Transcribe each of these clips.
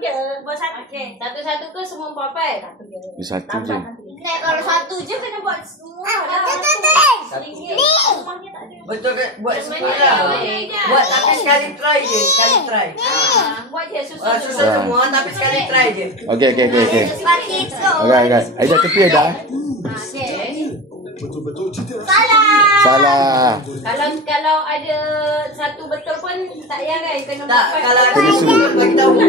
je. Buat satu. Okey. Satu-satu ke semua papai? Satu je. Kalau satu je kena buat semua. Betul ke? Buat semua lah. Buat tapi sekali try je. Sekali try. Buat je susah semua tapi sekali try je. Okey. Okey. Aida tepi Aida. Betul-betul cerita. Salah. Kalau ada satu betul pun tak payah kan kena Tak, kalau ada Kena betul bagi tahu.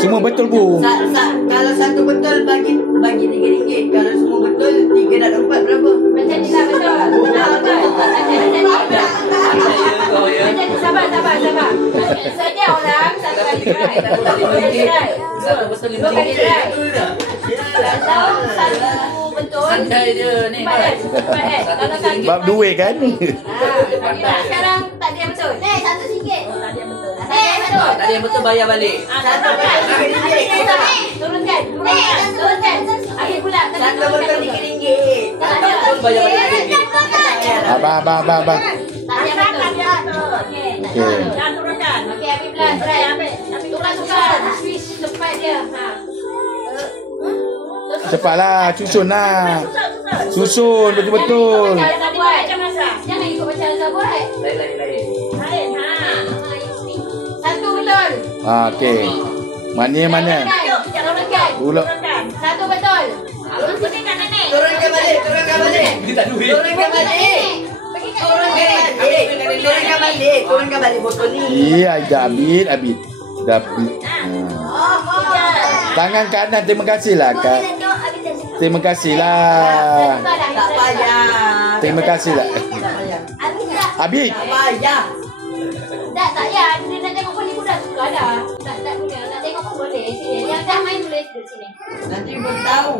Semua betul bu. Kalau satu betul bagi RM3. Kalau semua betul 3 dan 4 berapa? macam ni lah betul. Macam ni sabar. Sedia orang satu kali try. Satu betul Dua kali try. Kalau satu betul Santai je ni. cepat. Kalau satu Bab dua kan. sekarang tak ada yang betul. RM1. Tak ada yang betul. Tak ada yang betul bayar balik. Turunkan. Akhir pula. Satu betul RM3. Satu betul bayar balik. Abang. Tak ada yang betul. Okey. Jangan turunkan. Okey, Habib Plan. Tukar. Switch tempat dia. Cepatlah, susun betul-betul. Jangan buat macam masa. Jangan ikut macam Azhar buat. Lain. Satu betul. Okey. Mana? Turunkan. Ulang. Satu betul. Turunkan nenek. Turunkan balik. Dia tak duit. Turunkan balik botol ni. Ya, Abid. Tangan kanan, terima kasihlah Kak. Terima kasihlah. Tak payah. Terima kasihlah. Abid. Tak payah. Tak payah. Dia nak tengok pun dah suka dah. Tak guna. Nak tengok pun boleh. Sini. Yang dah main boleh duduk sini. Nanti belum tahu.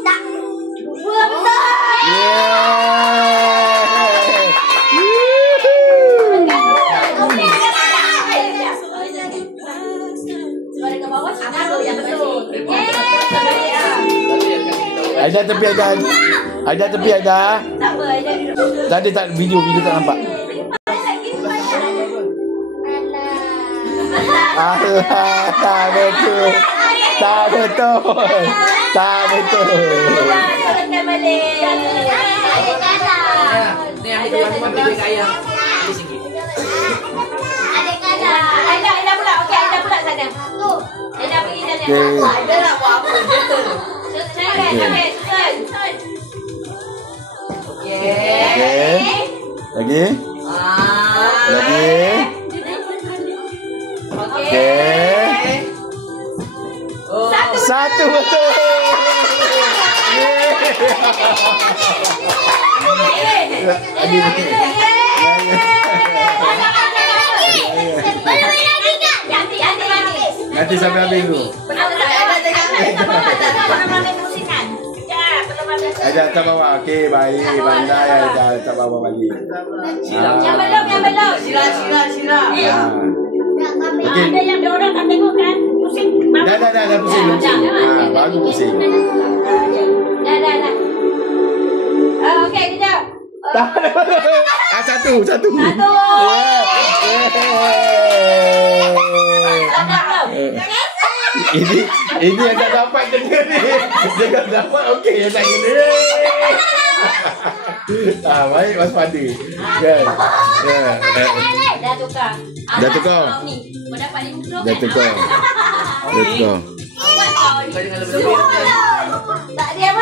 Tak. Betul. Aida tepi Aida. Tak apa, Aida duduk. Tadi tak video tak nampak. Allah, tak betul. Turunkan balik. Adik kalah. Ni ada tuan-tuan bebek ayam. Adik kalah. Aida pula. Okey, Aida pula sana. Aida pergi sana. Okey. Ada nak buat apa? Gentle. Okey, susun. Okey. Lagi. Lagi. Okey. Satu betul. Nanti sampai habis dulu. Ada tak bawa. Okey, baik. Pandai ada tak bawa balik. Yang belum. Sila. Okey. Ada yang orang tak tengok kan? Pusing. Dah pusing. Baru pusing. Dah. Okey, kejap. Satu. Ini yang tak dapat dengar ni. Jangan dapat okey yang tak kena. Baik waspada. Kan. Dah tukar. Dah tukar. Tak ada apa.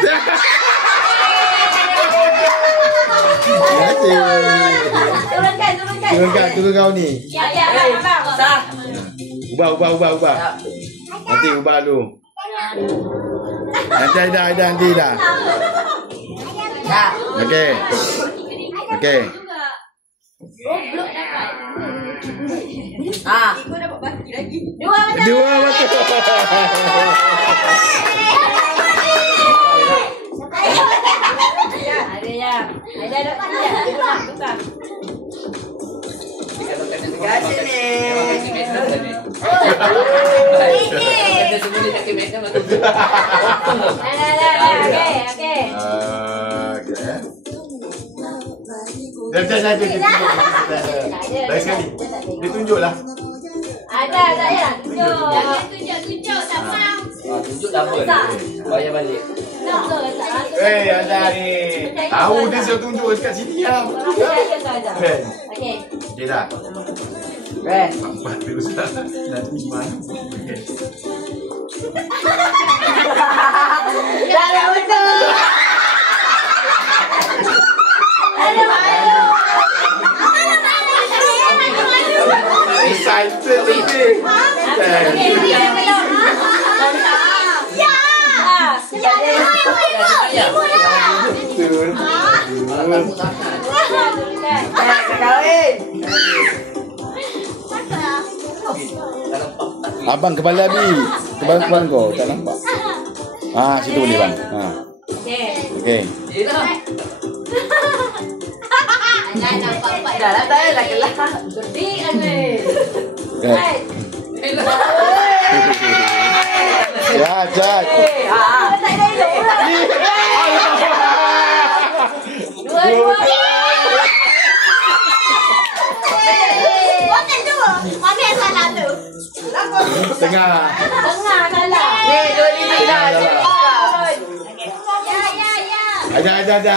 Turun kau ni. Ya, abang. Sah. Ubah. Nanti ubah dulu. Nanti Aida nanti dah. Okey. Ikut dapat baki lagi. Dua betul. Ada yang. Ada tukar. Terima kasih ni. Okey. Dah saja. Baik sekali. Dia tunjuklah. Ada saya. Tunjuk tak mau. Tunjuk double. Bayar balik. Ada ni. Tahu dia sudah tunjuk dekat sini lah. Okey. Okey dah. Empat terus dah. Nanti mana? Okey. Dah betul. Excited lebih. Abang kepala Abi. Kepala kau tak nampak. Situ boleh bang. Okey. Dah lah, tak lah kelah. Gede ni. Ya, Jad. Tak ada elok pula. Dua. Bukan tu. Mami yang salah tu. Tengah. Tengah salah. Dua ni dah. Ada.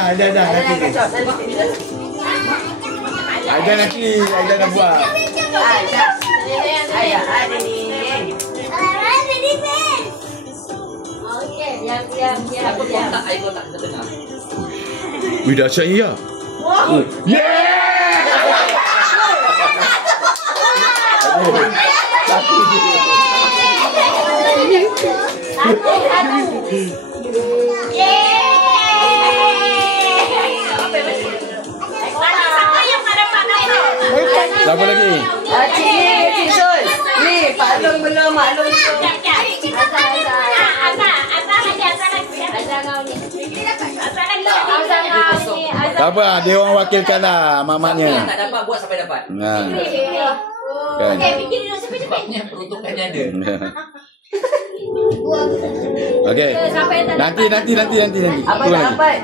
Ada nak buat. Ayah, ada ni. Okey, diam. Air kotak kita tengah. Wih, dahsyat ya. Wow. Satu je. Siapa lagi? Cik Sul. Ni, Pak Long belum, Mak Long belum. Tak apa, dia orang wakilkan lah mamaknya. Tak dapat buat sampai dapat. Kan. Okey, fikir dulu cepat-cepat. Peruntukannya ada. Okey. Nanti. Abang tak dapat.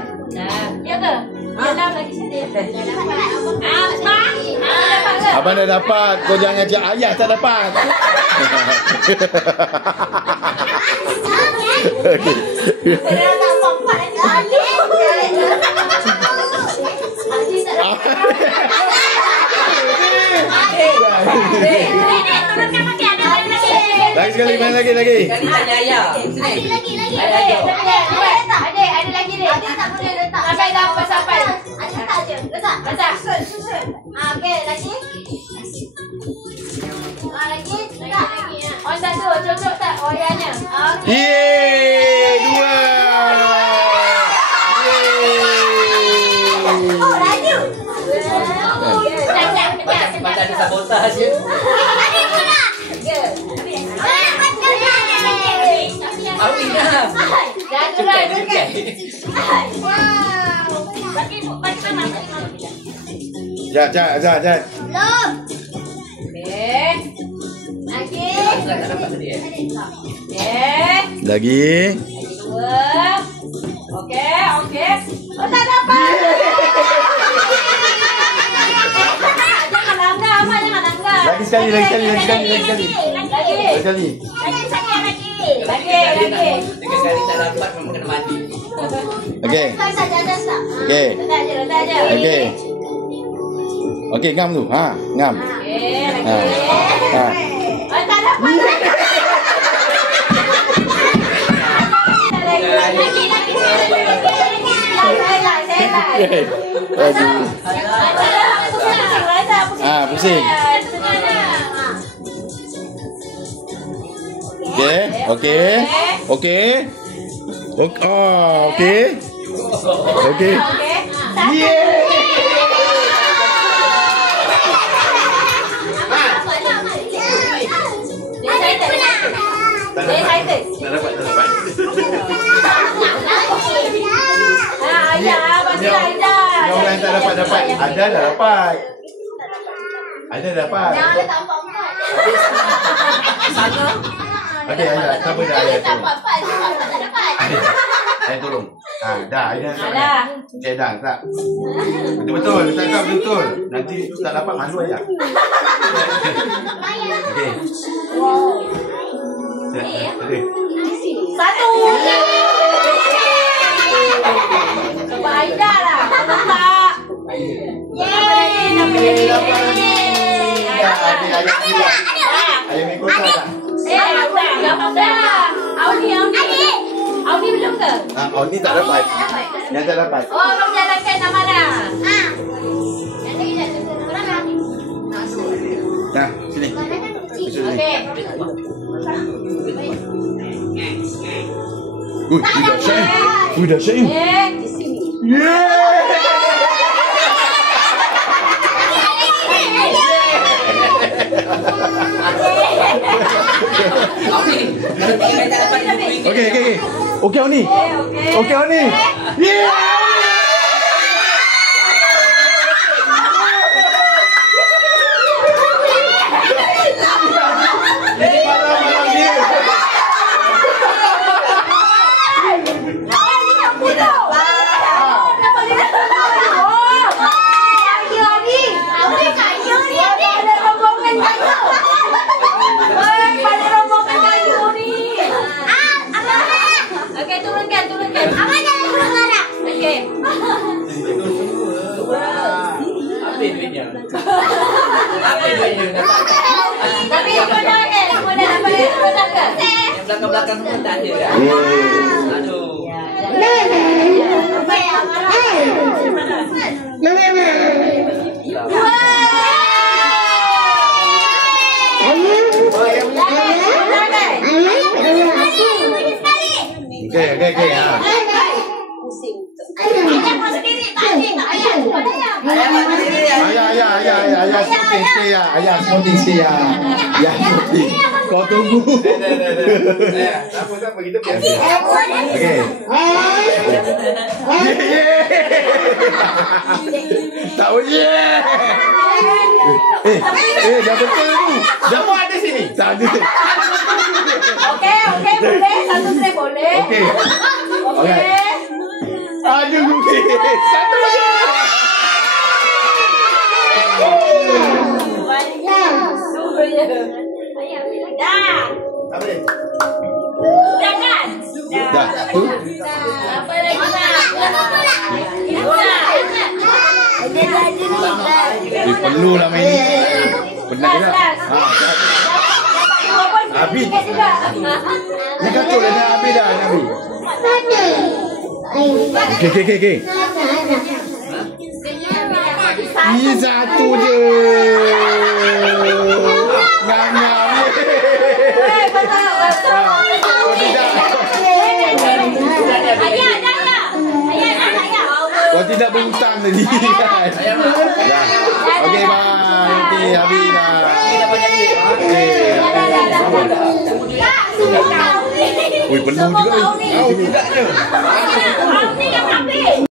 Ya ke? Dalam lagi sedih. Dapat. Abang dah dapat, kau jangan cakap ayah tak dapat. Okey. Saya nak pompat lagi. Lagi sekali, main lagi. Kali tanya ayah. Sini. Lagi. Ada lagi ni. Ada tak boleh letak. Sampai. Ada tak je. Letak. Susun. Okey, lagi. Lagi. Letak. On satu, cocok tak wayarnya? Okey. Yeay, 2. Oh, laju. Macam ada sabotaj je. Awi dah. Jat. Belum. Okey. Lagi. Tak dapat tadi Okey. Lagi. 2. Okey. Oh, tak dapat. Jangan langgar, Mak. Jangan langgar. Lagi sekali. Lagi. Tiga kali tak dapat memang kena mati. Okey. Tak. Okey. Letak je. Okey, ngam tu. Ngam. Okey, lagi. Ha. Oh, tak dapat. Lagi. Pusing. Okey. Tak dapat. Yang lain tak dapat. Ada dah dapat. Jangan letak 4. Sana. Okey, ayah. Siapa dah ayah tu? Tak dapat. Saya tolong. Dah, ini tak Dah. Okey, dah, tak. Betul-betul, tak betul. Nanti tak dapat malu ayah. Okey. Okey. 1. Coba Aida lah. Nampak. Yeay. Ayah ikut tak? Audi belum ke? Oh, ni tak dapat. Yang tak dapat. Oh, kamu jalankan nama dah. Dah, sini. Okey. Dah Syaim. Di sini. Okey. Okey, Oni. Okey, Oni. Okey, turunkan. Okey. Apa duitnya? Tapi apa dah ke? Semua dah dapat ke? Yang belakang-belakang semua tak ada kan? Aduh. Okey. Ayah sporting sikit ya. Ya sporting. Kau tunggu. Apa kita biasa. Okey. Tak boleh. Dah betul tu. Jamu ada sini. Tak ada. Okey, boleh. Satu tray boleh. Okey. Okey. Aduh, satu lagi. Dah. Jangan. Dah. Apa lagi nak? Perlu lah main ni. Penat tak? Habis. Ni kacau dah nak habis dah. Okey. Ini satu je. Ngam-ngam. Kau tidak berhutang tadi. Okey bang. Okey habis dah. Oi penuh juga. Tidak je. Ni yang habis.